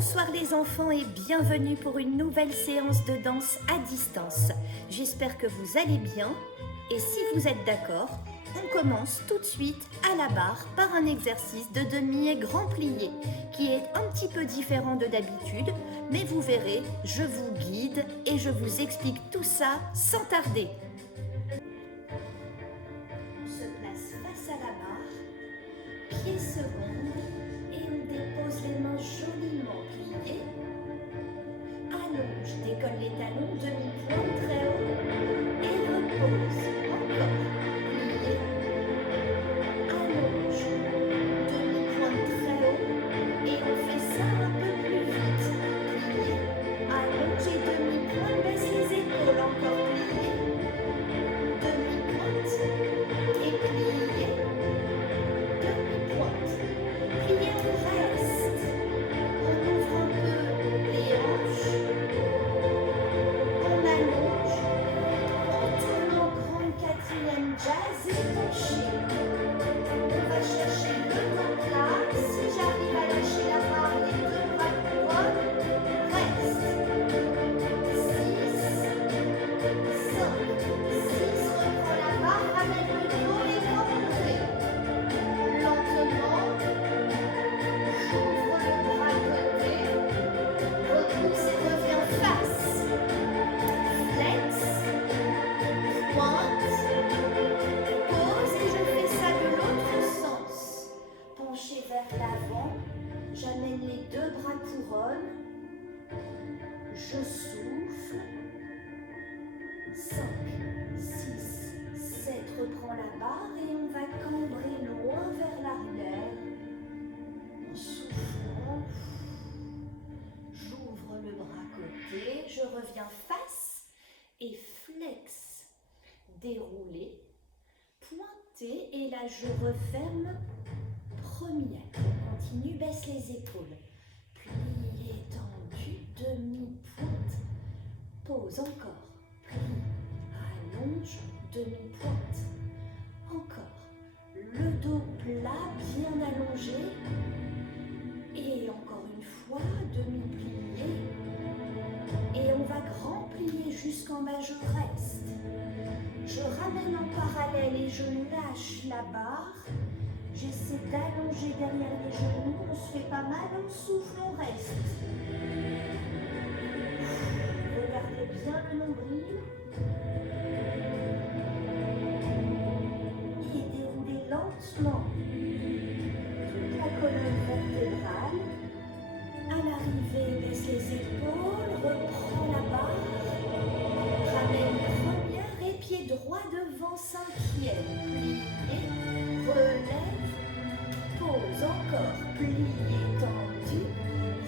Bonsoir les enfants et bienvenue pour une nouvelle séance de danse à distance. J'espère que vous allez bien et si vous êtes d'accord, on commence tout de suite à la barre par un exercice de demi et grand plié qui est un petit peu différent de d'habitude, mais vous verrez, je vous guide et je vous explique tout ça sans tarder. On se place face à la barre, pied seconde et on dépose les mains joliment pliées. Allonge, décolle les talons, demi-pointe très haut et repose. Encore, plié. Allonge, demi-pointe très haut et on fait ça un peu plus vite. Plié. Allonge et demi-pointe, baisse les épaules, encore plié. Demi-pointe et plié. Demi-pointe. Plié, on reste. On ouvre un peu les hanches. On allonge. On tourne en grande quatrième jazz et penché. On va chercher le dos plat. Si j'arrive à lâcher la barre, les deux bras couronne. Reste. 6, 5, 6, reprends la barre, ramène le dos et rentrez. Lentement, j'ouvre le bras côté, repousse et reviens face. Flex, pointe, pose et je fais ça de l'autre sens. Penché vers l'avant, j'amène les deux bras couronne, je souffle. 5, 6, 7, reprends la barre et on va cambrer loin vers l'arrière. En soufflant, j'ouvre le bras côté, je reviens face et flex. Dérouler, pointer et là je referme. Première, on continue, baisse les épaules. Plié, tendu, demi-pointe, pose encore. Plie, allonge, demi-pointe. Encore. Le dos plat, bien allongé. Et encore une fois, demi-plié. Et on va grand plier jusqu'en bas, je reste. Je ramène en parallèle et je lâche la barre. J'essaie d'allonger derrière les genoux. On se fait pas mal, on souffle, on reste. Regardez bien le nombril. Et déroulez lentement toute la colonne vertébrale. À l'arrivée, baisse les épaules, reprends la barre. Ramène première et pied droit devant, cinquième. Plié, relève, pose encore. Plié, tendu,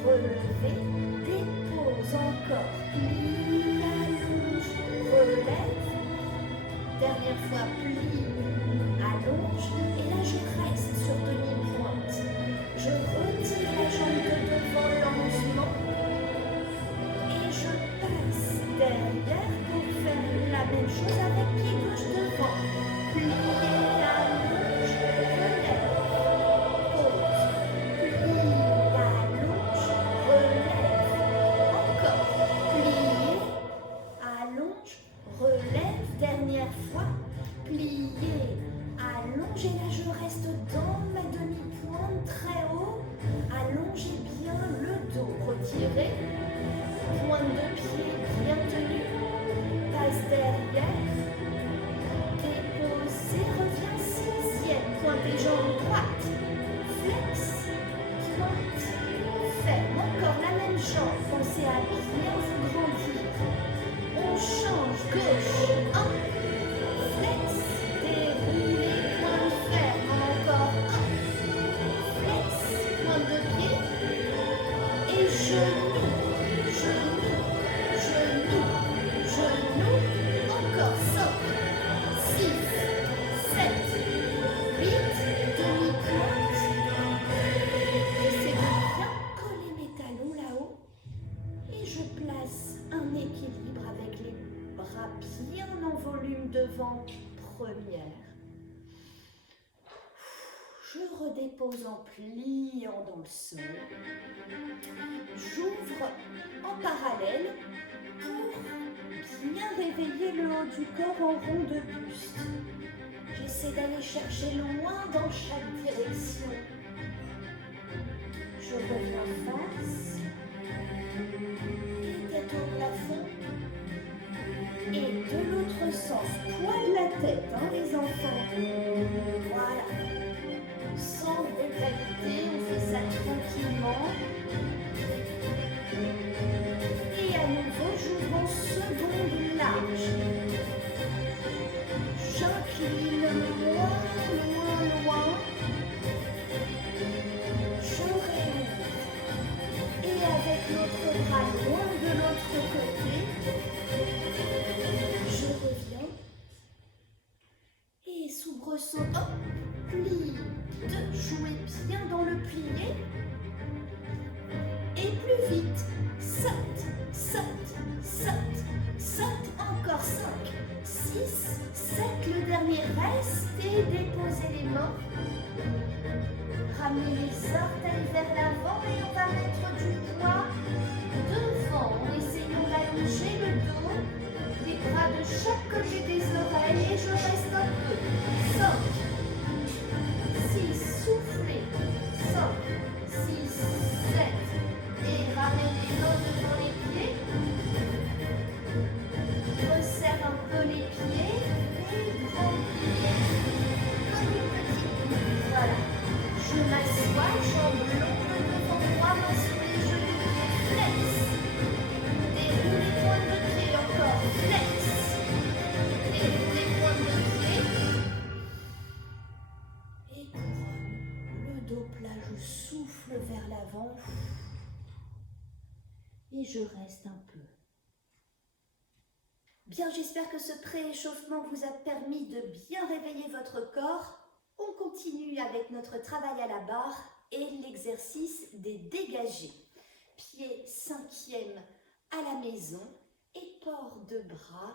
relevé, dépose encore. Plie, allonge, relève. Dernière fois, plie, allonge. Et là, je reste sur demi-pointe. Je retire la jambe de devant lentement. Et je passe derrière pour faire la même chose avec pied gauche devant. Plie, allonge, relève. Pose. Plie, allonge, relève. Encore. Plié, allonge, relève. Dernière fois. Plié, allonge. Et là, je reste dans ma demi-pointe très haut. Allongez bien le dos. Retirez. Pointe de pied bien tenue. Passe derrière. Déposez. Reviens sixième. Pointe des jambes droites. Flex. Pointe. Ferme. Encore la même jambe. Pensez à bien vous grandir. On change. Gauche. 1. Flex. Déroulez. Pointe ferme. Encore 1. Flex. Pointe de pied. Et genou. Genou. Genou. Genou. Encore 5. 6. 7. 8. Demi-pointe. J'essaie de bien coller mes talons là-haut. Et je place un équilibre avec les bras bien en volume devant. Première. Je redépose en pliant dans le sol. réveiller le haut du corps en rond de buste. J'essaie d'aller chercher loin dans chaque direction. Je reviens face, et tête au plafond. Et de l'autre sens, poids de la tête, hein, les enfants. Voilà. Sans brutalité, on fait ça tranquillement. Et à nouveau, j'ouvre en seconde large. J'incline loin, loin, loin. Je réouvre. Et avec l'autre bras loin de l'autre côté, je reviens. Et soubresaut, hop, plie. Jouez bien dans le plié. Et plus vite. Saute, saute, saute, saute. Encore 5, 6, 7. Le dernier reste et déposez les mains. Ramenez les orteils vers l'avant et on va mettre du poids devant en essayant d'allonger le dos, les bras de chaque côté des oreilles et je reste un peu. 5, 6, soufflez. 5, 6, 7 et ramenez les mains devant les pieds. Resserre un peu les pieds et grand plié comme une petite boule. Voilà. Je m'assois, jambes longues devant moi, mains sur les genoux, pieds flex. Déroule les pointes de pied, encore flex. Déroule les pointes de pied. Et couronne. Le dos plat, je souffle vers l'avant. Et je reste un peu. Bien, j'espère que ce pré-échauffement vous a permis de bien réveiller votre corps. On continue avec notre travail à la barre et l'exercice des dégagés. Pied 5e à la maison et port de bras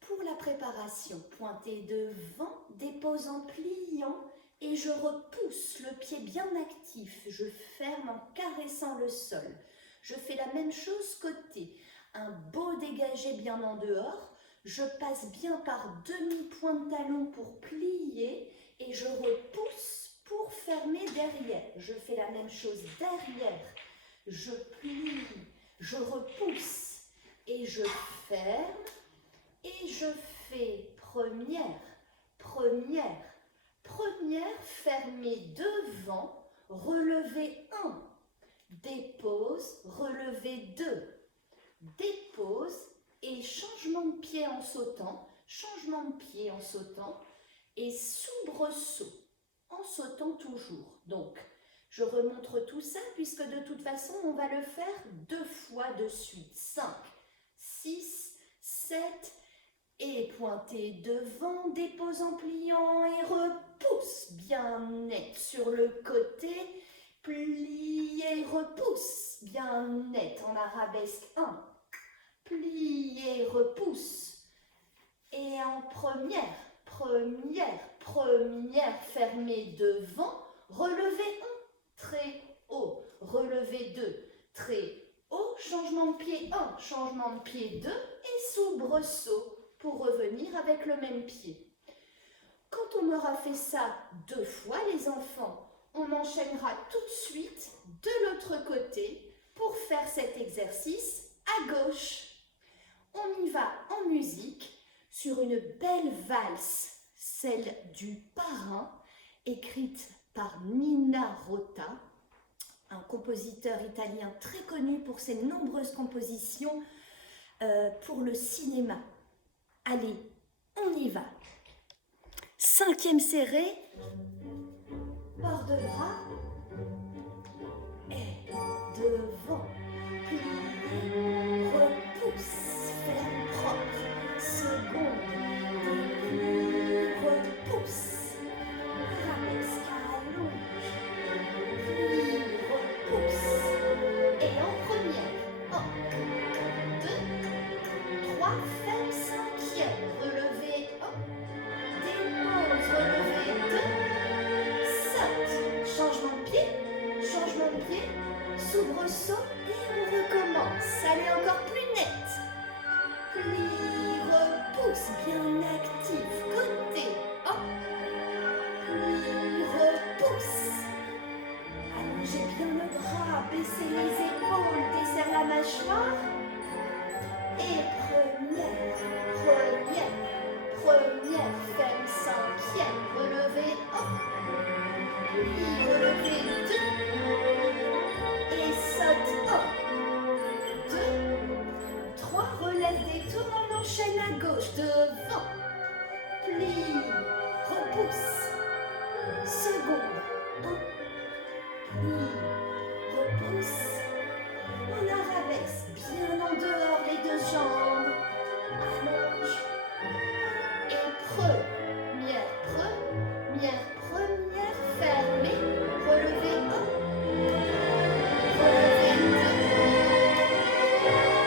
pour la préparation. Pointé devant, dépose en pliant et je repousse le pied bien actif. Je ferme en caressant le sol. Je fais la même chose côté. Un beau dégagé bien en dehors. Je passe bien par demi-point de talon pour plier. Et je repousse pour fermer derrière. Je fais la même chose derrière. Je plie, je repousse et je ferme. Et je fais première, première, première, fermée devant, relever 1. Dépose, relever 2. Dépose et changement de pied en sautant. Changement de pied en sautant. Et soubresaut, en sautant toujours. Donc, je remontre tout ça, puisque de toute façon, on va le faire 2 fois de suite. 5, 6, 7, et pointé devant, dépose en pliant et repousse bien net sur le côté. Plier, repousse bien net en arabesque 1. Plier, repousse. Et en première. Première, première, fermée devant, relevez 1, très haut, relevez 2, très haut, changement de pied 1, changement de pied 2 et soubresaut pour revenir avec le même pied. Quand on aura fait ça 2 fois, les enfants, on enchaînera tout de suite de l'autre côté pour faire cet exercice à gauche. On y va en musique. Sur une belle valse, celle du Parrain, écrite par Nina Rota, un compositeur italien très connu pour ses nombreuses compositions pour le cinéma. Allez, on y va. 5e serré, port de bras, et devant, plié, repousse, ferme propre. Seconde, déplie, repousse, arabesque allonge, plie, repousse, et en première, 1, 2, 3, ferme 5e, relevez 1, dépose, relevez 2, saute, changement de pied, soubresaut, et on recommence, allez encore plus net, plie, repousse. repousse, bien actif, côté, hop, puis repousse. Allongez bien le bras, baissez les épaules, desserre la mâchoire. Et première, ferme, cinquième, relevez, hop, puis relevez, 2, et saute, hop, 2, 3, relève, détourne, on enchaîne à gauche, devant, plie, repousse, seconde, hop, plie, repousse, en arabesque, bien en dehors les deux jambes, allonge, et première, fermez, relevez, hop, relevez, 2,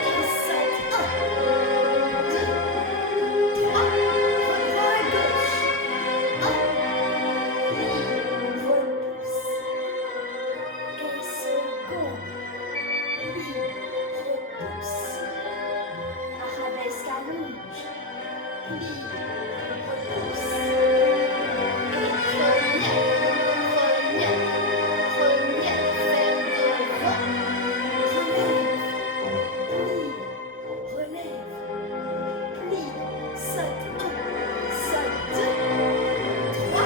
et saute, hop, 2, 3, reprends à gauche, hop, plie, repousse, et seconde, plie, repousse, arabesque, allonge, plie, repousse, et première, ferme devant, relève, plie, saute, 1, saute, 2, 3,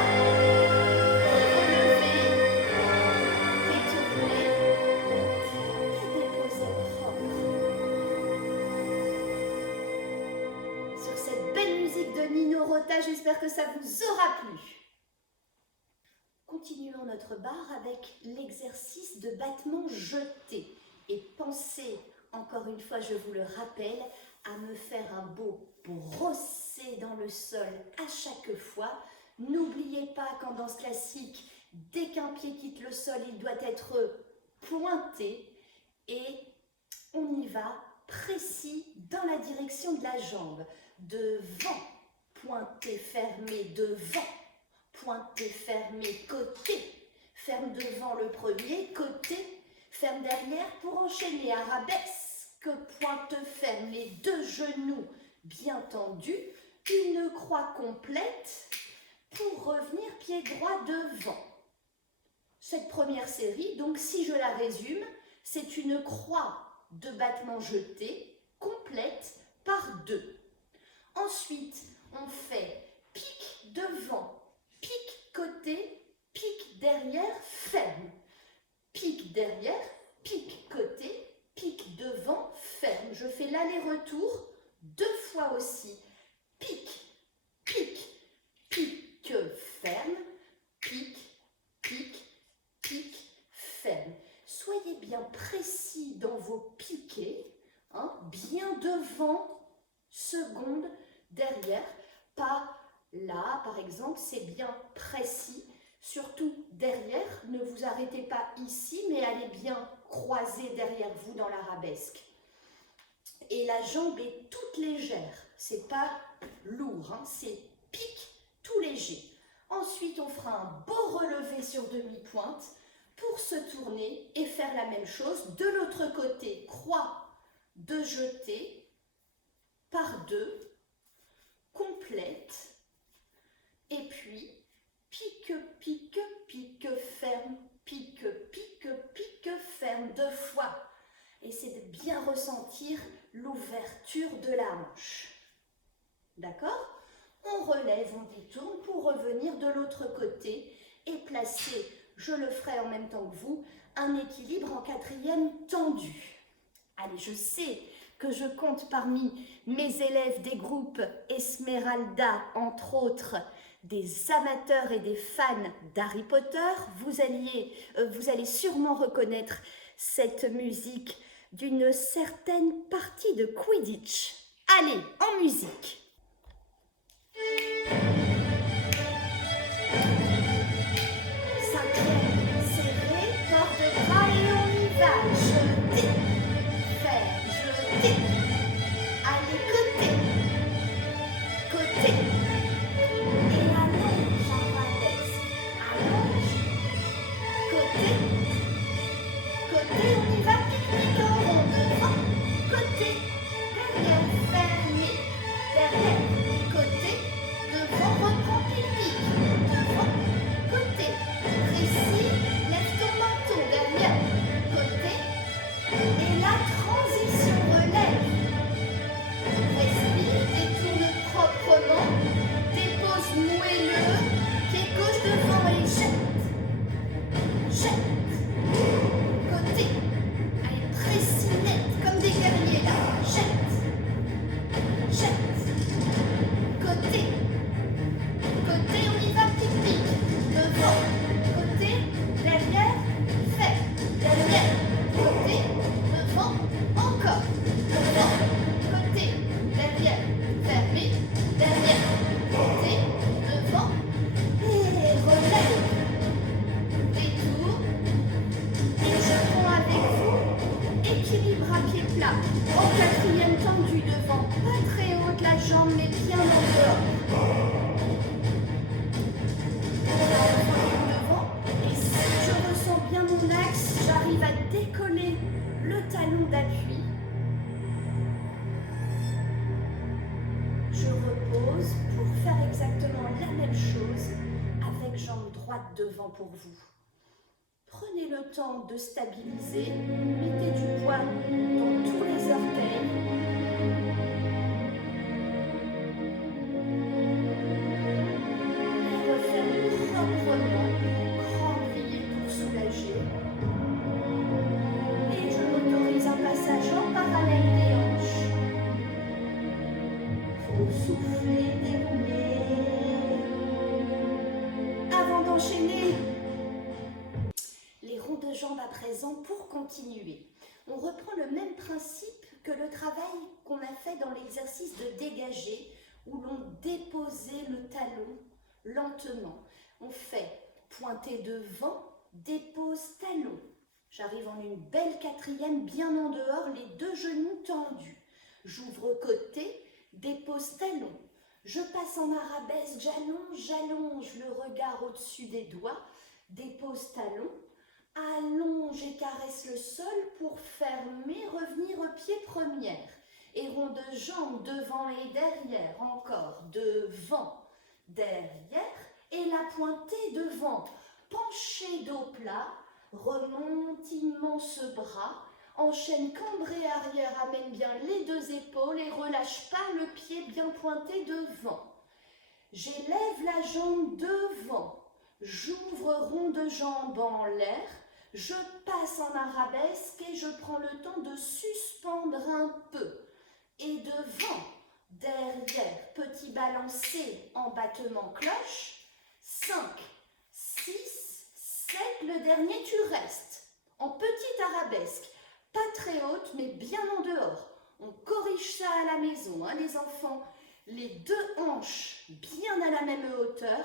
relevez, détournez, et déposez propre. Sur cette belle musique de Nino Rota, j'espère que ça vous aura plu. Continuons notre barre avec l'exercice de battement jeté. Et pensez, encore une fois, je vous le rappelle, à me faire un beau brosser dans le sol à chaque fois. N'oubliez pas qu'en danse classique, dès qu'un pied quitte le sol, il doit être pointé. Et on y va précis dans la direction de la jambe. Devant, pointé, fermé, devant. Pointé, fermé, côté, ferme devant le premier, côté, ferme derrière pour enchaîner, arabesque, pointe ferme, les deux genoux bien tendus, une croix complète pour revenir pied droit devant. Cette première série, donc si je la résume, c'est une croix de battement jeté complète par 2. Ensuite, on fait pique devant, pique côté, pique derrière, ferme. Pique derrière, pique côté, pique devant, ferme. Je fais l'aller-retour 2 fois aussi. Pique, pique, pique, ferme, pique, pique, pique, ferme. Soyez bien précis dans vos piquets, hein, bien devant, seconde, derrière, pas là, par exemple, c'est bien précis, surtout derrière, ne vous arrêtez pas ici, mais allez bien croiser derrière vous dans l'arabesque. Et la jambe est toute légère, c'est pas lourd, hein, c'est pique tout léger. Ensuite, on fera un beau relevé sur demi-pointe pour se tourner et faire la même chose. De l'autre côté, croix de jeté par 2, complète. Et puis, pique, pique, pique, ferme, pique, pique, pique, ferme 2 fois. Et c'est de bien ressentir l'ouverture de la hanche. D'accord? On relève, on détourne pour revenir de l'autre côté et placer, je le ferai en même temps que vous, un équilibre en 4e tendu. Allez, je sais que je compte parmi mes élèves des groupes Esmeralda, entre autres, des amateurs et des fans d'Harry Potter. Vous allez sûrement reconnaître cette musique d'une certaine partie de Quidditch. Allez, en musique! Cinquième, serré, porte de bras et on y va. Jeter, faire, jeter. Allez, côté, côté. Et allonge, arabesque. Allonge, côté, côté, on y va, pique-nique en rond. Devant, côté, derrière, fermé, derrière. équilibre à pied plat. En quatrième tendu devant, pas très haute la jambe, mais bien en dehors. Devant, et si je ressens bien mon axe, j'arrive à décoller le talon d'appui. Je repose pour faire exactement la même chose avec jambe droite devant pour vous. Prenez le temps de stabiliser, mettez du poids dans tous les orteils. Et refermez proprement, grand plié pour soulager. Et je m'autorise un passage en parallèle des hanches. Faut souffler, dérouler. Avant d'enchaîner les ronds de jambes à présent pour continuer. On reprend le même principe que le travail qu'on a fait dans l'exercice de dégager où l'on déposait le talon lentement. On fait pointer devant, dépose talon. J'arrive en une belle quatrième, bien en dehors, les deux genoux tendus. J'ouvre côté, dépose talon. Je passe en arabesque, j'allonge le regard au-dessus des doigts, dépose talon. Allonge et caresse le sol pour fermer, revenir au pied première. Et rond de jambes devant et derrière, encore devant, derrière, et la pointée devant. Penché dos plat, remonte immense bras, enchaîne cambré arrière, amène bien les deux épaules et relâche pas le pied bien pointé devant. J'élève la jambe devant. J'ouvre rond de jambe en l'air, je passe en arabesque et je prends le temps de suspendre un peu. Et devant, derrière, petit balancé en battement cloche. 5, 6, 7, le dernier tu restes. En petite arabesque, pas très haute mais bien en dehors. On corrige ça à la maison, hein, les enfants. Les deux hanches bien à la même hauteur,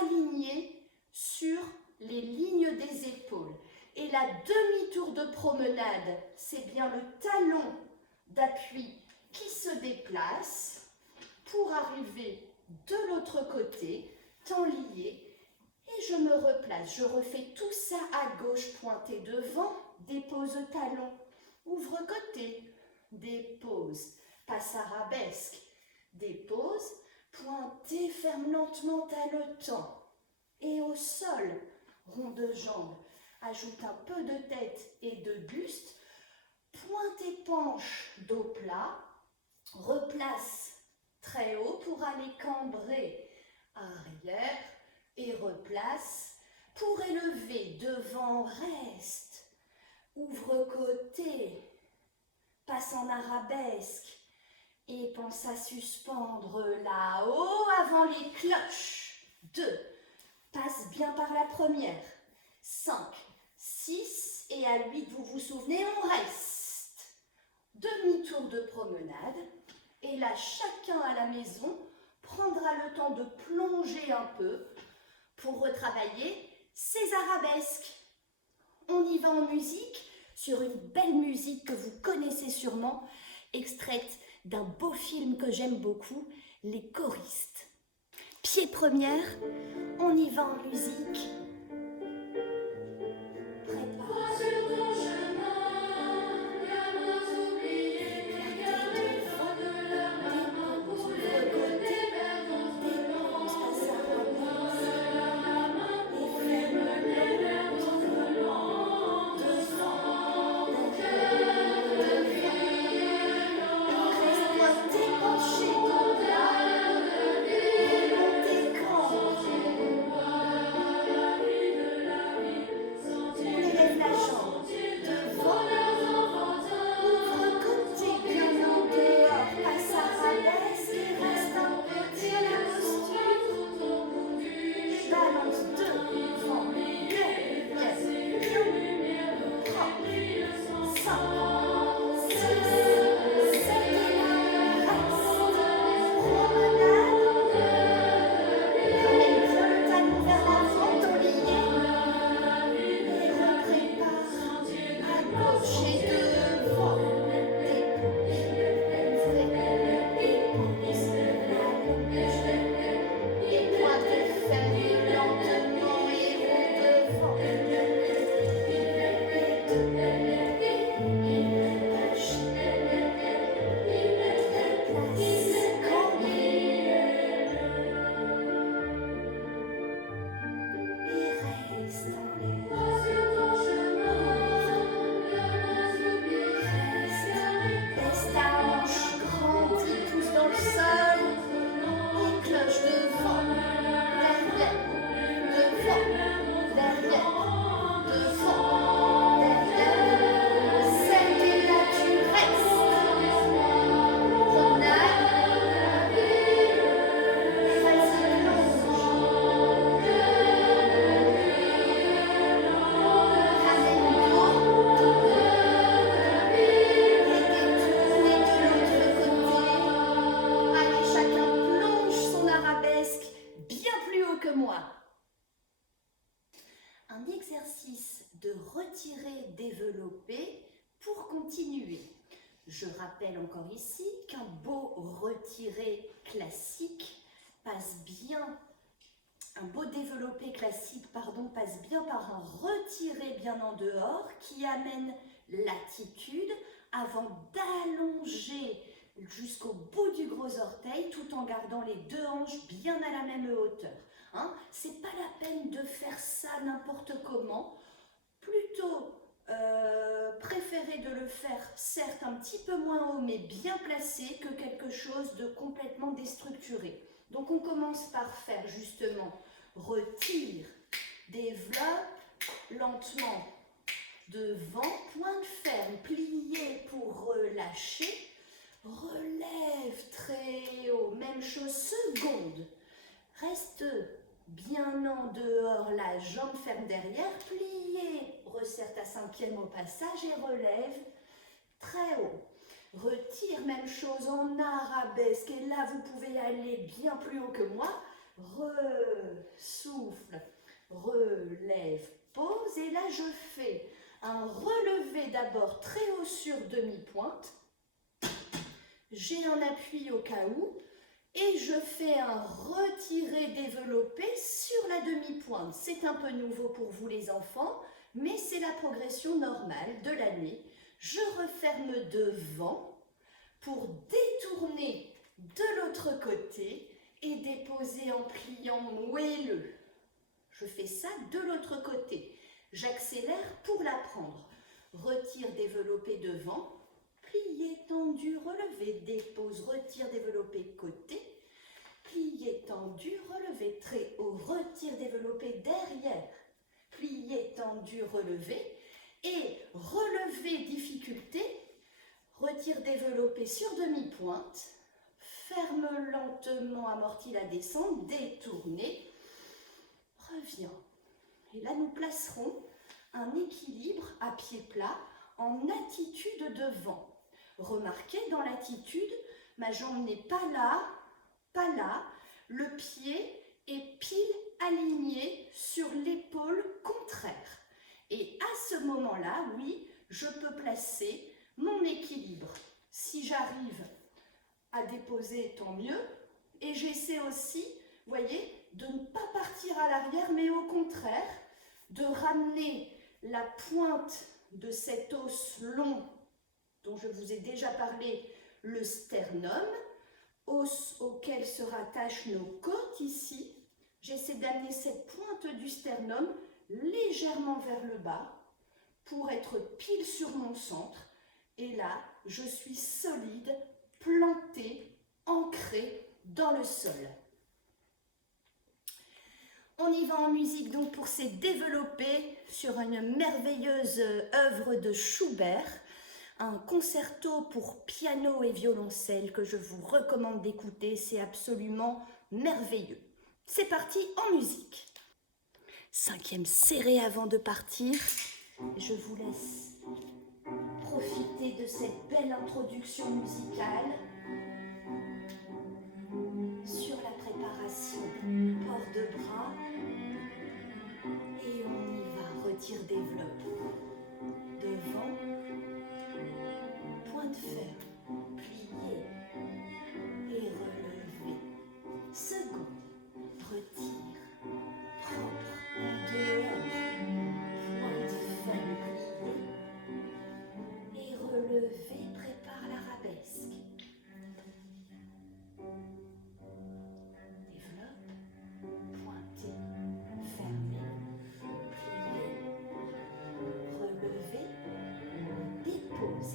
alignées sur les lignes des épaules. Et la demi-tour de promenade, c'est bien le talon d'appui qui se déplace pour arriver de l'autre côté, temps lié, et je me replace. Je refais tout ça à gauche, pointé devant, dépose talon, ouvre côté, dépose, passe arabesque, dépose, pointé, ferme lentement, haletant. Et au sol, rond de jambe, ajoute un peu de tête et de buste, pointe et penche, dos plat, replace très haut pour aller cambrer arrière et replace pour élever devant, reste, ouvre côté, passe en arabesque et pense à suspendre là-haut avant les cloches. 2, passe bien par la première. 5, 6 et à 8, vous vous souvenez, on reste. Demi-tour de promenade et là, chacun à la maison prendra le temps de plonger un peu pour retravailler ses arabesques. On y va en musique, sur une belle musique que vous connaissez sûrement, extraite d'un beau film que j'aime beaucoup, Les choristes. Pied première, on y va en musique. Chez deux. retirer, développer pour continuer. Je rappelle encore ici qu'un beau retiré classique passe bien, un beau développé classique, passe bien par un retiré bien en dehors qui amène l'attitude avant d'allonger jusqu'au bout du gros orteil tout en gardant les deux hanches bien à la même hauteur. C'est pas la peine de faire ça n'importe comment, plutôt préférez de le faire certes un petit peu moins haut mais bien placé que quelque chose de complètement déstructuré. Donc on commence par faire justement retire, développe lentement devant, pointe ferme, plier pour relâcher, relève très haut, même chose seconde, reste bien en dehors, la jambe ferme derrière, plier, resserre ta cinquième au passage et relève très haut. Retire, même chose en arabesque, et là vous pouvez aller bien plus haut que moi. Souffle, relève, pose, et là je fais un relevé d'abord très haut sur demi-pointe. J'ai un appui au cas où. Et je fais un retiré développé sur la demi-pointe. C'est un peu nouveau pour vous les enfants, mais c'est la progression normale de l'année. Je referme devant pour détourner de l'autre côté et déposer en pliant moelleux. Je fais ça de l'autre côté. J'accélère pour la prendre. Retire, développé devant. Plié, tendu, relevé, dépose, retire, développé, côté. Plié, tendu, relevé, très haut, retire, développé, derrière. Plié, tendu, relevé. Et relevé, difficulté. Retire, développé sur demi-pointe. Ferme lentement, amortit la descente, détournez. Reviens. Et là, nous placerons un équilibre à pied plat en attitude devant. Remarquez, dans l'attitude, ma jambe n'est pas là, le pied est pile aligné sur l'épaule contraire. Et à ce moment-là, oui, je peux placer mon équilibre. Si j'arrive à déposer, tant mieux. Et j'essaie aussi, voyez, de ne pas partir à l'arrière, mais au contraire, de ramener la pointe de cet os long dont je vous ai déjà parlé, le sternum, os auquel se rattachent nos côtes ici. J'essaie d'amener cette pointe du sternum légèrement vers le bas pour être pile sur mon centre. Et là, je suis solide, plantée, ancrée dans le sol. On y va en musique donc pour ces développés sur une merveilleuse œuvre de Schubert, un concerto pour piano et violoncelle que je vous recommande d'écouter, c'est absolument merveilleux. C'est parti en musique. Cinquième serré avant de partir, je vous laisse profiter de cette belle introduction musicale sur la préparation, port de bras, et on y va, retire, développe, devant, pointe ferme, plié et relevé, seconde, retire, propre, en dehors, pointe ferme, plié et relevé, prépare l'arabesque.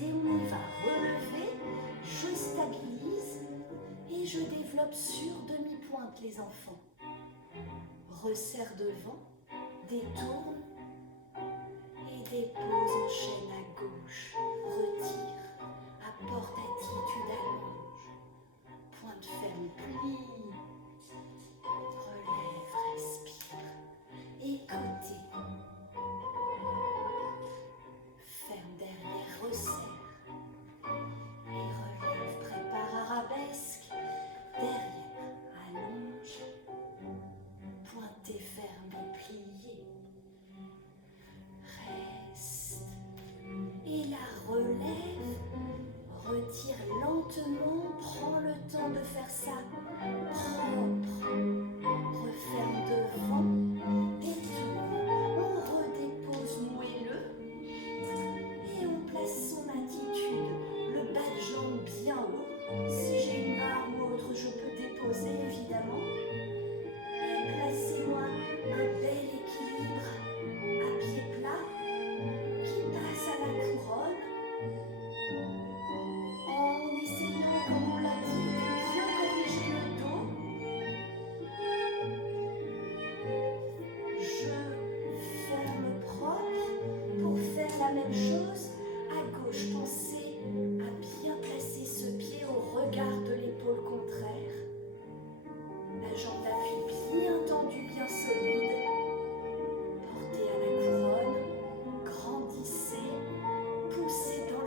Et on y va, relever, je stabilise et je développe sur demi-pointe les enfants. Resserre devant, détourne et dépose, enchaîne à gauche, retire, apporte attitude allonge, pointe ferme, plie, relève, respire, et côté. Ferme derrière, resserre. Arabesque, derrière, allonge, pointez ferme et plié,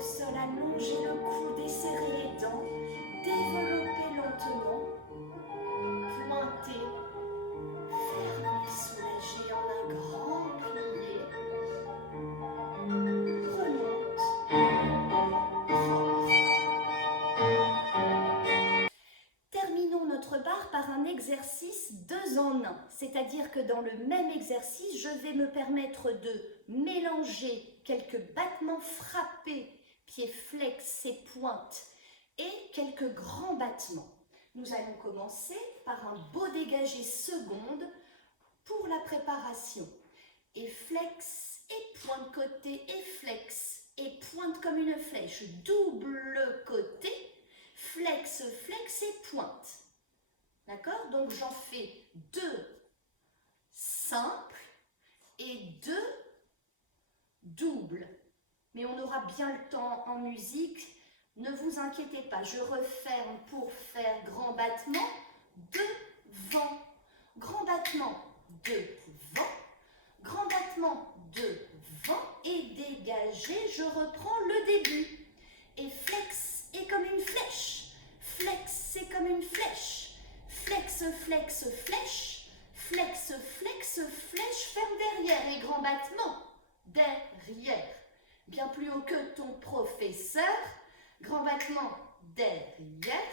sol, allongez le cou, desserrez les dents, développez lentement, pointez, fermez, soulagez en un grand plié, remonte, rentre. Terminons notre barre par un exercice 2 en 1, c'est-à-dire que dans le même exercice, je vais me permettre de mélanger quelques battements frappés, pieds flex et pointe, et quelques grands battements. Nous allons commencer par un beau dégagé seconde pour la préparation. Et flex, et pointe côté, et flex, et pointe comme une flèche, double côté, flex, flex et pointe. D'accord? Donc j'en fais 2 simples et 2 doubles. Mais on aura bien le temps en musique. Ne vous inquiétez pas, je referme pour faire grand battement, devant, grand battement, devant, grand battement, devant et dégagé, je reprends le début. Et flex est comme une flèche, flex c'est comme une flèche, flex, flex, flèche, flex, flex, flèche, ferme derrière et grand battement, derrière, bien plus haut que ton professeur. Grand battement derrière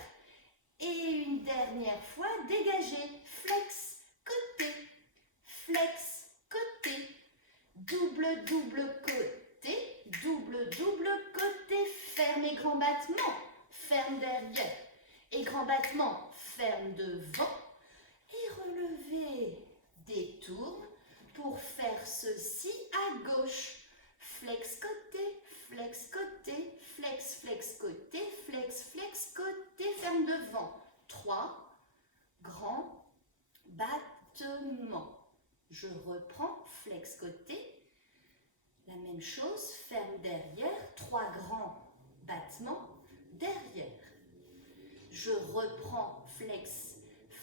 et une dernière fois dégagé, flex côté, double double côté, double double côté, ferme et grand battement, ferme derrière et grand battement, ferme devant et relevez, détourne pour faire ceci à gauche, flex côté, flex côté, flex, flex côté, flex, flex côté, ferme devant. 3 grands battements. Je reprends, flex côté, la même chose, ferme derrière, 3 grands battements derrière. Je reprends, flex,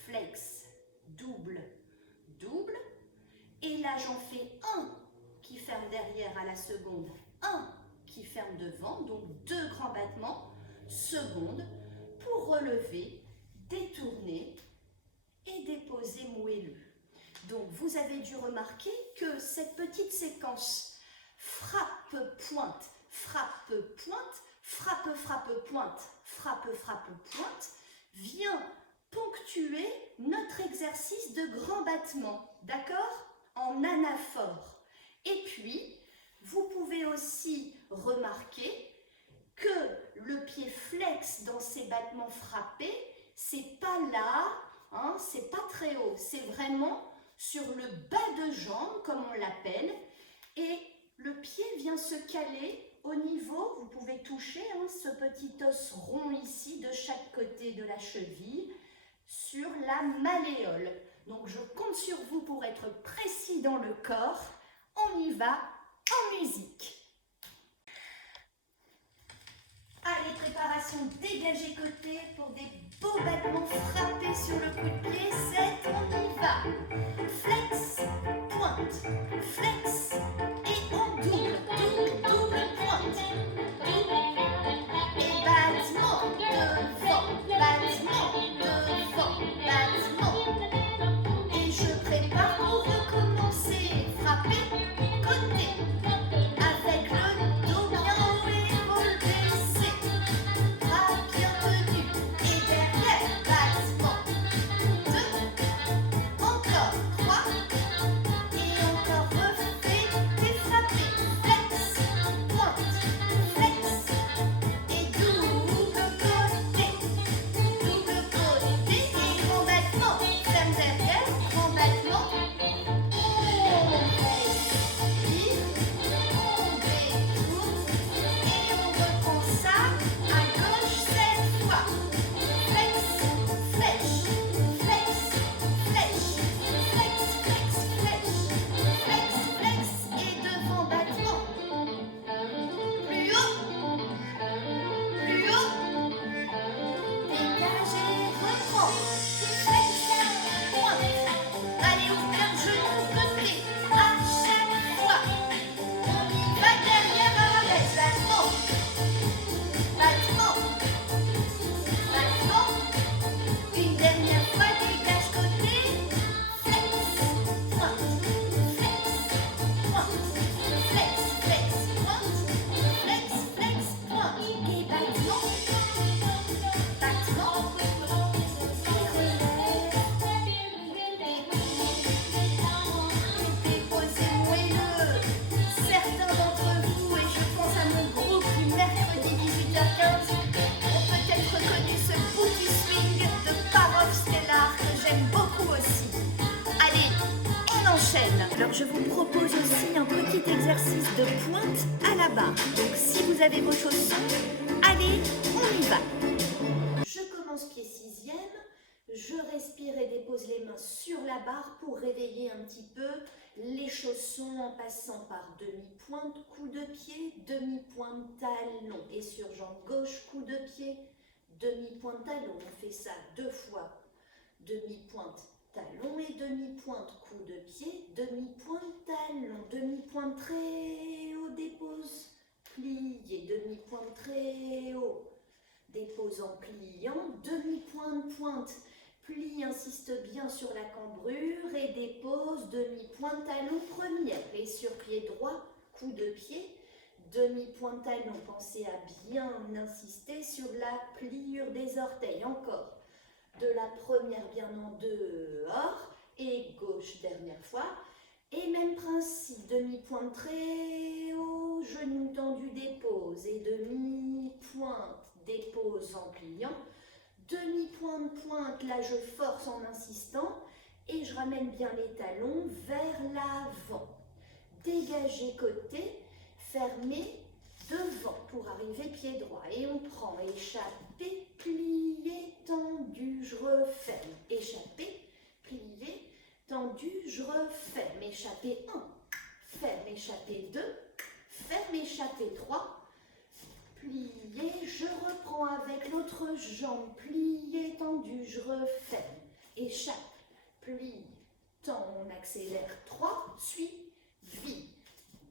flex, double, double, et là j'en fais un qui ferme derrière à la seconde, un qui ferme devant, donc 2 grands battements, seconde, pour relever, détourner et déposer moelleux. Donc vous avez dû remarquer que cette petite séquence frappe-pointe, frappe-pointe, frappe-frappe-pointe, frappe-frappe-pointe vient ponctuer notre exercice de grand battement, d'accord? En anaphore. Et puis, vous pouvez aussi remarquer que le pied flex dans ces battements frappés, c'est pas là, hein, c'est pas très haut, c'est vraiment sur le bas de jambe, comme on l'appelle, et le pied vient se caler au niveau, vous pouvez toucher hein, ce petit os rond ici de chaque côté de la cheville, sur la malléole. Donc je compte sur vous pour être précis dans le corps. On y va en musique. Allez, préparation dégagée côté pour des beaux battements frappés sur le coup de pied. 7, on y va. Flex, pointe, flex et en double, double, double pointe. Et battement devant, battement devant, battement. Et je prépare pour recommencer. Frapper côté. Avec le dos bien haut et l'épaule baissée. Bras bien tenus. Et derrière, battement. 2. Encore. 3. je vous propose aussi un petit exercice de pointe à la barre. Donc si vous avez vos chaussons, allez, on y va. Je commence pied 6e, je respire et dépose les mains sur la barre pour réveiller un petit peu les chaussons en passant par demi-pointe, coup de pied, demi-pointe, talon. Et sur jambe gauche, coup de pied, demi-pointe, talon. On fait ça 2 fois. Demi-pointe, talon et demi-pointe, coup de pied, demi-pointe, talon, demi-pointe très haut, dépose, plié, demi-pointe très haut, dépose en pliant, demi-pointe, pointe, plie, insiste bien sur la cambrure et dépose, demi-pointe, talon, première. Et sur pied droit, coup de pied, demi-pointe, talon. Pensez à bien insister sur la pliure des orteils. Encore. De la première bien en dehors et gauche dernière fois. Et même principe, demi-pointe très haut, genou tendu, dépose. Et demi-pointe, dépose en pliant. Demi-pointe, pointe, là je force en insistant et je ramène bien les talons vers l'avant. Dégagez côté, fermez devant pour arriver pied droit. Et on prend échappé, plié, tendu, je referme. Échappé, plié, tendu, je referme. Échappé 1, ferme, échappé 2, ferme, échappé 3. Plié, je reprends avec l'autre jambe, plié, tendu, je referme, échappe, plie, tend, on accélère, 3, suivi,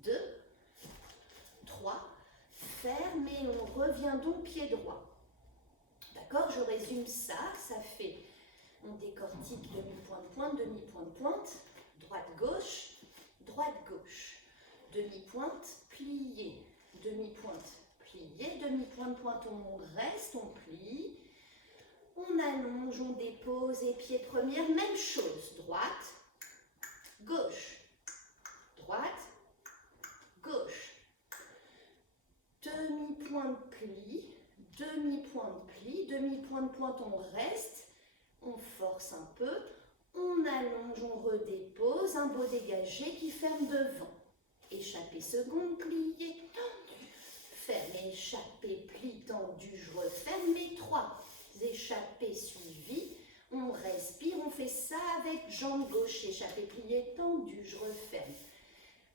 2, 3, ferme et on revient donc pied droit. D'accord, je résume ça, ça fait, on décortique demi-pointe-pointe, demi-pointe-pointe, droite-gauche, droite-gauche, demi-pointe, plié, demi-pointe, plié, demi-pointe-pointe, on reste, on plie, on allonge, on dépose et pied première, même chose, droite, gauche, droite, gauche, demi-pointe, plie, demi-pointe, plie, demi-pointe-pointe, on reste, on force un peu, on allonge, on redépose, un beau dégagé qui ferme devant, échappé seconde, plié, ferme, échappé, pli, tendu, je referme, les 3 échappés suivis, on respire, on fait ça avec jambe gauche, échappé, plié, tendu, je referme,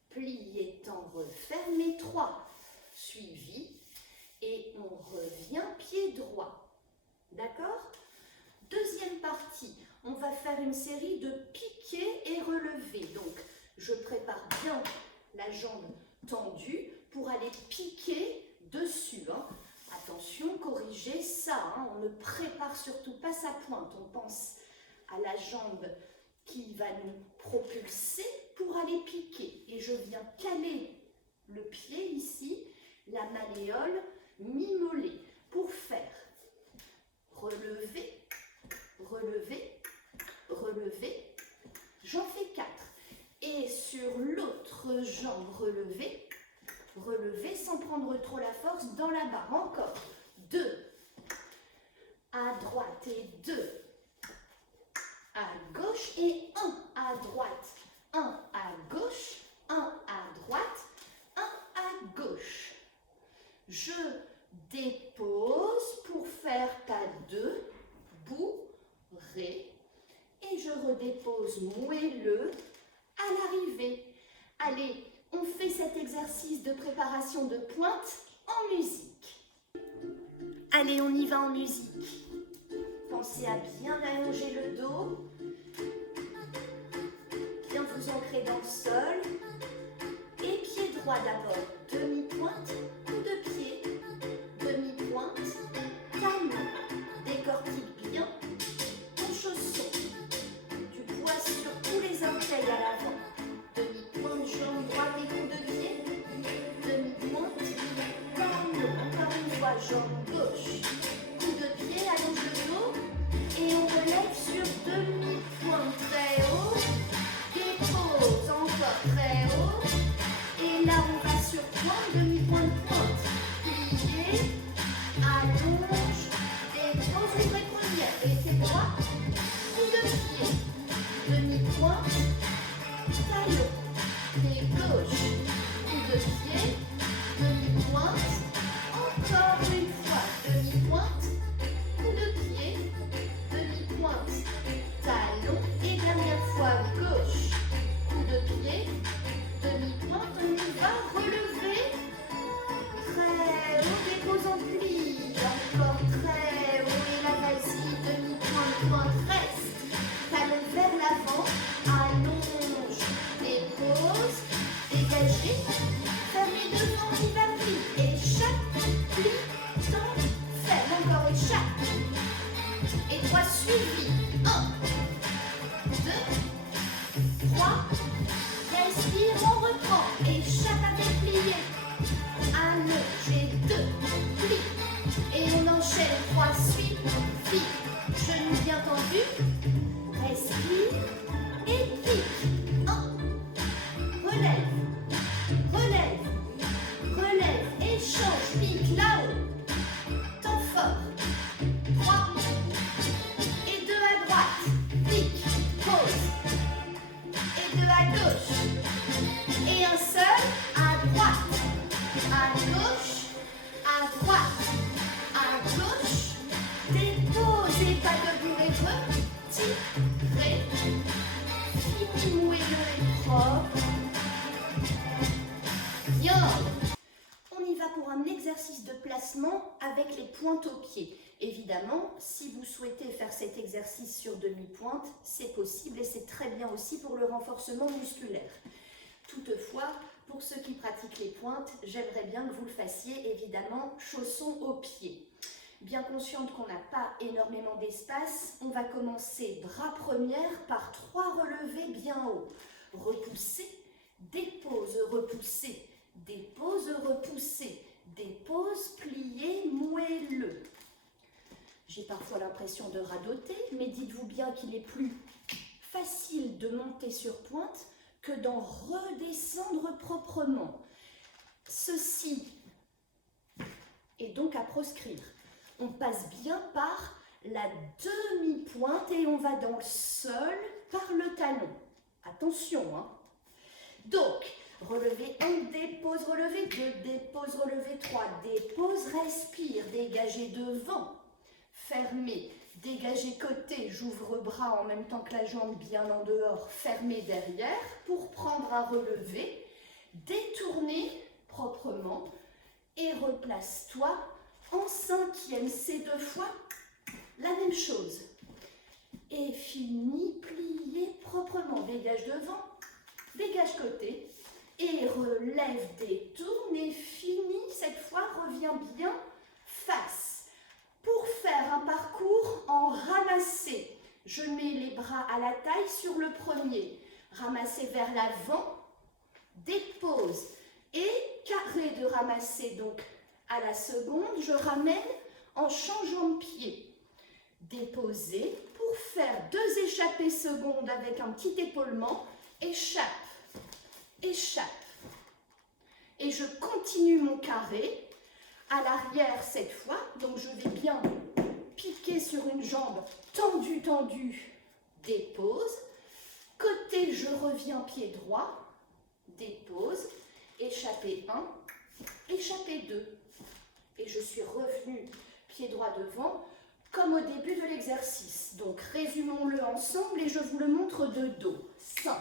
plié, tend, referme, les 3 suivis, et on revient pied droit, d'accord? Deuxième partie, on va faire une série de piqués et relevés, donc je prépare bien la jambe tendue, pour aller piquer dessus. Hein. Attention, corrigez ça. Hein. On ne prépare surtout pas sa pointe. On pense à la jambe qui va nous propulser pour aller piquer. Et je viens caler le pied ici, la malléole mi-mollet, pour faire relever, relever, relever. J'en fais 4. Et sur l'autre jambe relevée, relever sans prendre trop la force dans la barre. Encore 2 à droite et 2 à gauche et 1 à droite, 1 à gauche, 1 à droite, 1 à gauche. Je dépose pour faire pas 2, bourré, et je redépose moelleux à l'arrivée. Allez, on fait cet exercice de préparation de pointe en musique. Allez, on y va en musique. Pensez à bien allonger le dos, bien vous ancrer dans le sol. Et pied droit d'abord, demi-pointe, coup de pied, demi-pointe, talon. Décortique bien ton chausson. Du poids sur tous les orteils à l'avant. Demi-pointe, jambe droite et coup de pied. Demi-pointe, talon. Encore une fois, jambe gauche. Coup de pied, allonge le dos. Et on relève sur demi-pointe très haut. Dépose encore très haut. Et là, on va sur pointe, demi-pointe, pointe. Plié, allonge, dépose, ouvrez première. Et c'est droit, coup de pied. Demi-pointe, talon. suivi. 1, 2, 3. Respire, on reprend. Échappe avec plié. Allongé, 2, plie. Et on enchaîne. 3, suivi. Genou bien tendu. Respire et pique. 1. Relève. Relève. Relève. Échange. Pique là-haut. Temps fort. 3. Et 2 à droite. Pique. Pause. Et 2 à gauche. Et un seul à droite. À gauche. À droite. À gauche. Déposez pas debout et retirez. Fini, moelleux et propre. Bien. On y va pour un exercice de placement avec les pointes aux pieds. Évidemment, si vous souhaitez faire cet exercice sur demi-pointe, c'est possible et c'est très bien aussi pour le renforcement musculaire. Toutefois, pour ceux qui pratiquent les pointes, j'aimerais bien que vous le fassiez, évidemment, chaussons aux pieds. Bien consciente qu'on n'a pas énormément d'espace, on va commencer bras première par 3 relevés bien haut. Repousser, dépose, repousser, dépose, repousser, dépose, plier, moelleux. J'ai parfois l'impression de radoter, mais dites-vous bien qu'il est plus facile de monter sur pointe que d'en redescendre proprement. Ceci est donc à proscrire. On passe bien par la demi-pointe et on va dans le sol par le talon. Attention, hein. Donc, relevé 1, dépose, relevé 2, dépose, relevé 3, dépose, respire, dégagez devant, fermez, dégagez côté, j'ouvre bras en même temps que la jambe bien en dehors, fermez derrière pour prendre un relevé, détournez proprement et replace-toi en 5e. C'est 2 fois la même chose. Et fini, pliez proprement, dégage devant, dégage côté et relève, détourne et fini, cette fois reviens bien face. Pour faire un parcours en ramassé, je mets les bras à la taille sur le premier, ramasser vers l'avant, dépose et carré de ramasser donc à la seconde, je ramène en changeant de pied. Déposer pour faire 2 échappées secondes avec un petit épaulement, échappe, échappe. Et je continue mon carré. À l'arrière cette fois, donc je vais bien piquer sur une jambe tendue, tendue, dépose. Côté, je reviens pied droit, dépose, échappée 1, échappée 2. Et je suis revenue pied droit devant, comme au début de l'exercice. Donc résumons-le ensemble et je vous le montre de dos. 5,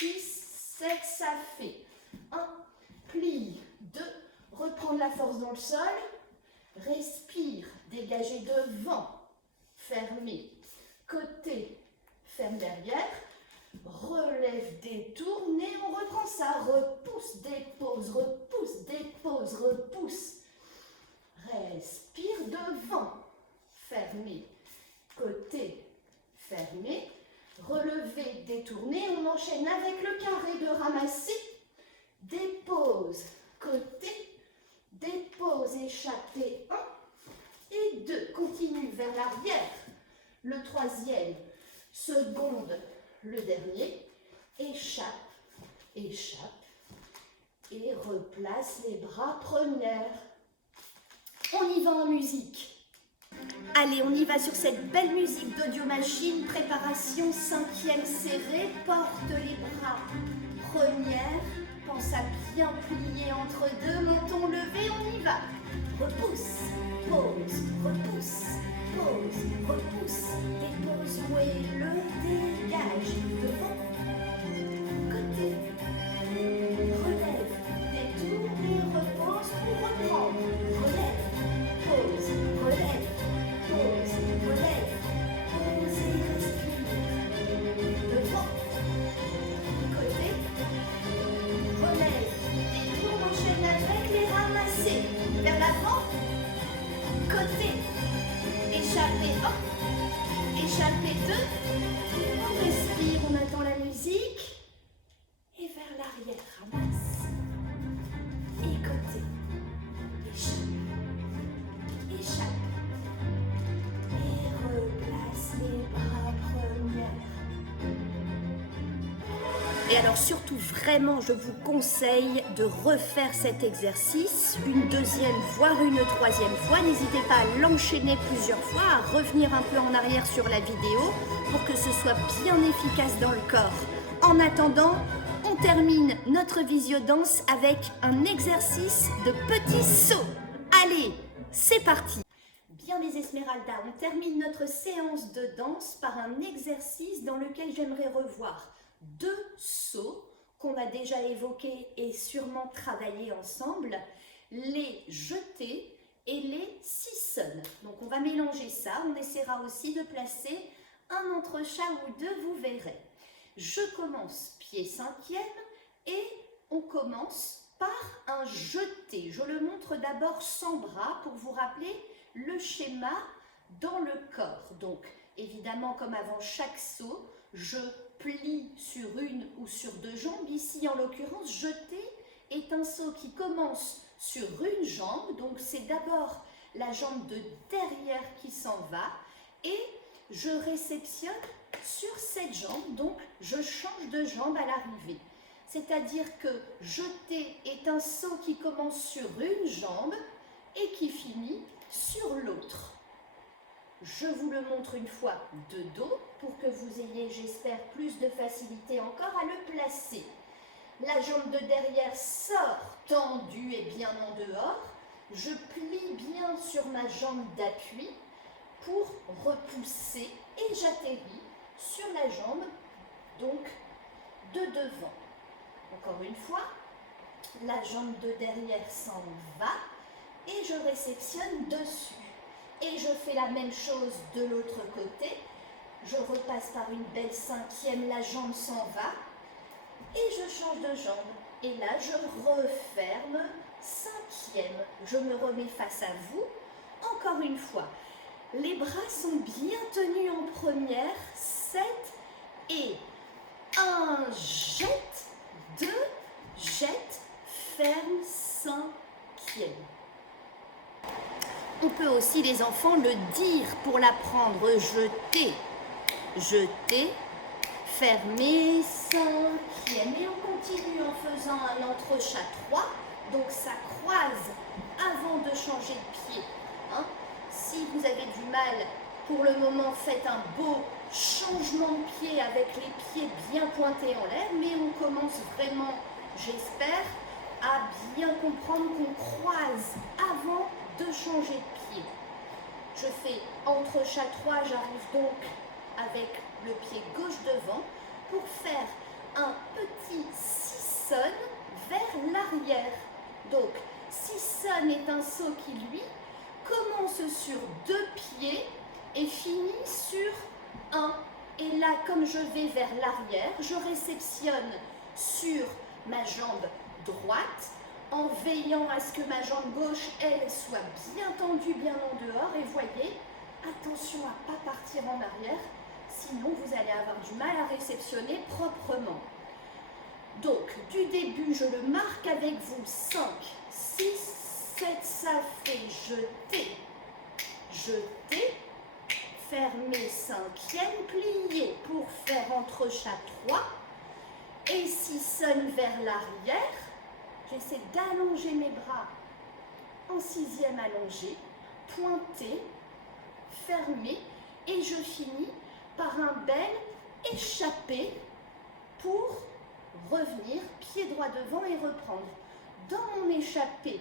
6, 7, ça fait 1, plie, 2, reprendre la force dans le sol, respire, dégager devant, fermer, côté, ferme derrière, relève, détourne et on reprend ça, repousse, dépose, repousse, dépose, repousse, respire devant, fermer, côté, fermer, relever, détourner, on enchaîne avec le carré de ramasser, dépose, côté, dépose, échappée 1 et 2, continue vers l'arrière, le 3e, seconde, le dernier, échappe, échappe et replace les bras première. On y va en musique. Allez, on y va sur cette belle musique d'Audiomachine, préparation 5e serrée, porte les bras première. Pense à bien plier entre 2, menton levé, on y va. Repousse, pose, repousse, pose, repousse, dépose, moelleux, dégage, devant, côté, relève, détourne et repose pour reprendre. Relève, pose, relève, pose, relève, pose et respire. Devant, côté, relève, détourne, enchaîne avec les ramassés. Vers l'avant, côté, échappé 1, échappé 2. On respire, on attend la musique. Et vers l'arrière, ramasse. Et côté. Échappe. Échappe. Et replace les bras première. Et alors surtout, vraiment, je vous conseille de refaire cet exercice une deuxième, voire une troisième fois. N'hésitez pas à l'enchaîner plusieurs fois, à revenir un peu en arrière sur la vidéo pour que ce soit bien efficace dans le corps. En attendant, on termine notre visio-danse avec un exercice de petits sauts. Allez, c'est parti! Bien les Esmeraldas, on termine notre séance de danse par un exercice dans lequel j'aimerais revoir 2 sauts qu'on a déjà évoqués et sûrement travaillés ensemble, les jetés et les sissonnes. Donc on va mélanger ça, on essaiera aussi de placer un entrechat ou 2, vous verrez. Je commence pied 5e et on commence par un jeté. Je le montre d'abord sans bras pour vous rappeler le schéma dans le corps. Donc évidemment comme avant chaque saut, je plie sur une ou sur 2 jambes. Ici en l'occurrence, jeter est un saut qui commence sur une jambe. Donc c'est d'abord la jambe de derrière qui s'en va et je réceptionne sur cette jambe, donc je change de jambe à l'arrivée. C'est-à-dire que jeter est un saut qui commence sur une jambe et qui finit sur l'autre. Je vous le montre une fois de dos pour que vous ayez, j'espère, plus de facilité encore à le placer. La jambe de derrière sort tendue et bien en dehors. Je plie bien sur ma jambe d'appui pour repousser et j'atterris sur la jambe donc de devant. Encore une fois, la jambe de derrière s'en va et je réceptionne dessus. Et je fais la même chose de l'autre côté. Je repasse par une belle 5e, la jambe s'en va et je change de jambe. Et là, je referme 5e. Je me remets face à vous. Encore une fois, les bras sont bien tenus en première, 7 et 1, jette, 2, jette, ferme, 5e. On peut aussi, les enfants, le dire pour l'apprendre. Jeter, jeter, fermer, 5e. Et on continue en faisant un entrechat 3. Donc ça croise avant de changer de pied. Hein. Si vous avez du mal, pour le moment, faites un beau changement de pied avec les pieds bien pointés en l'air. Mais on commence vraiment, j'espère, à bien comprendre qu'on croise avant de changer de pied. Je fais entrechat 3, j'arrive donc avec le pied gauche devant pour faire un petit sissonne vers l'arrière. Donc, sissonne est un saut qui, lui, commence sur 2 pieds et finit sur 1. Et là, comme je vais vers l'arrière, je réceptionne sur ma jambe droite en veillant à ce que ma jambe gauche, elle, soit bien tendue, bien en dehors. Et voyez, attention à ne pas partir en arrière, sinon vous allez avoir du mal à réceptionner proprement. Donc, du début, je le marque avec vous. 5, 6, 7, ça fait jeter, jeter, fermer 5e, plier pour faire entrechat 3 et sissonne vers l'arrière. J'essaie d'allonger mes bras en 6e allongé, pointer, fermer et je finis par un bel échappé pour revenir pied droit devant et reprendre. Dans mon échappé,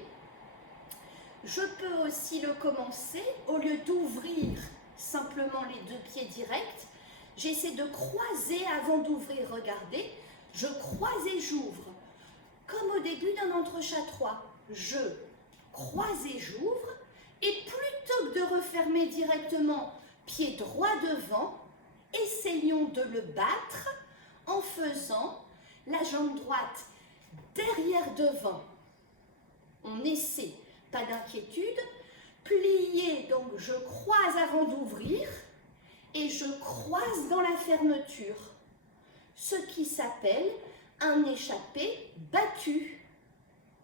je peux aussi le commencer, au lieu d'ouvrir simplement les 2 pieds directs, j'essaie de croiser avant d'ouvrir. Regardez, je croise et j'ouvre. Comme au début d'un entrechat 3, je croise et j'ouvre, et plutôt que de refermer directement pied droit devant, essayons de le battre en faisant la jambe droite derrière devant. On essaie, pas d'inquiétude, plier, donc je croise avant d'ouvrir, et je croise dans la fermeture, ce qui s'appelle un échappé battu.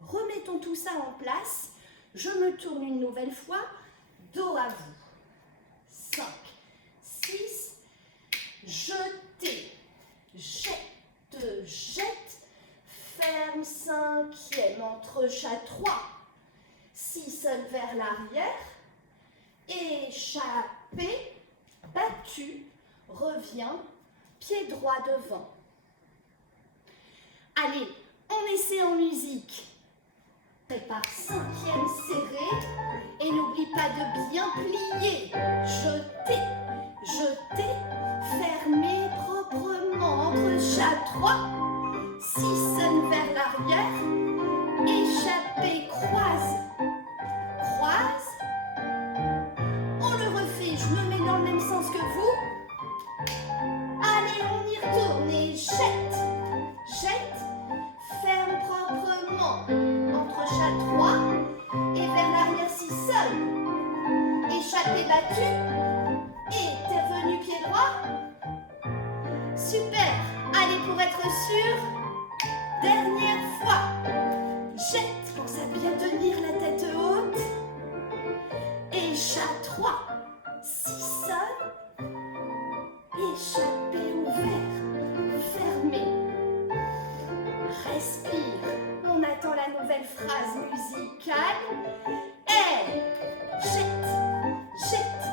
Remettons tout ça en place. Je me tourne une nouvelle fois. Dos à vous. 5, 6, jeter, jette, jette, ferme, 5e, entrechat 3, 6 seul vers l'arrière, échappé, battu, reviens, pied droit devant. Allez, on essaie en musique. Prépare 5e serré et n'oublie pas de bien plier. Jeter, jeter, fermer proprement. Entrechat 3, 6 seul vers l'arrière, échapper, croise, croise. On le refait, je me mets dans le même sens que vous. Allez, on y retourne et jette, jette, ferme proprement. Entrechat 3 et vers l'arrière 6 seul. Échappé battu et t'es revenu pied droit. Super. Allez, pour être sûr, dernière fois. Jette, pense à bien tenir la tête haute. Échappe 3, 6 seul. Échappé ouvert, fermé. Respire. On attend la nouvelle phrase musicale. Et jette, jette,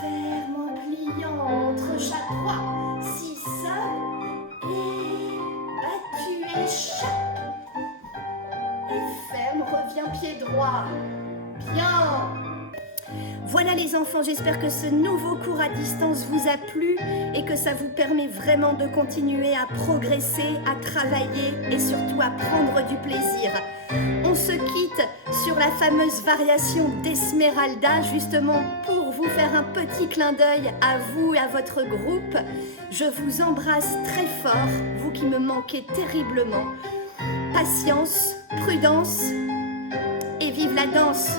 ferme en pliant, entrechat 3, 6 seul, et battu, échappe, et ferme, reviens pied droit. Bien. Voilà les enfants, j'espère que ce nouveau cours à distance vous a plu et que ça vous permet vraiment de continuer à progresser, à travailler et surtout à prendre du plaisir. On se quitte sur la fameuse variation d'Esmeralda, justement pour vous faire un petit clin d'œil à vous et à votre groupe. Je vous embrasse très fort, vous qui me manquez terriblement. Patience, prudence et vive la danse!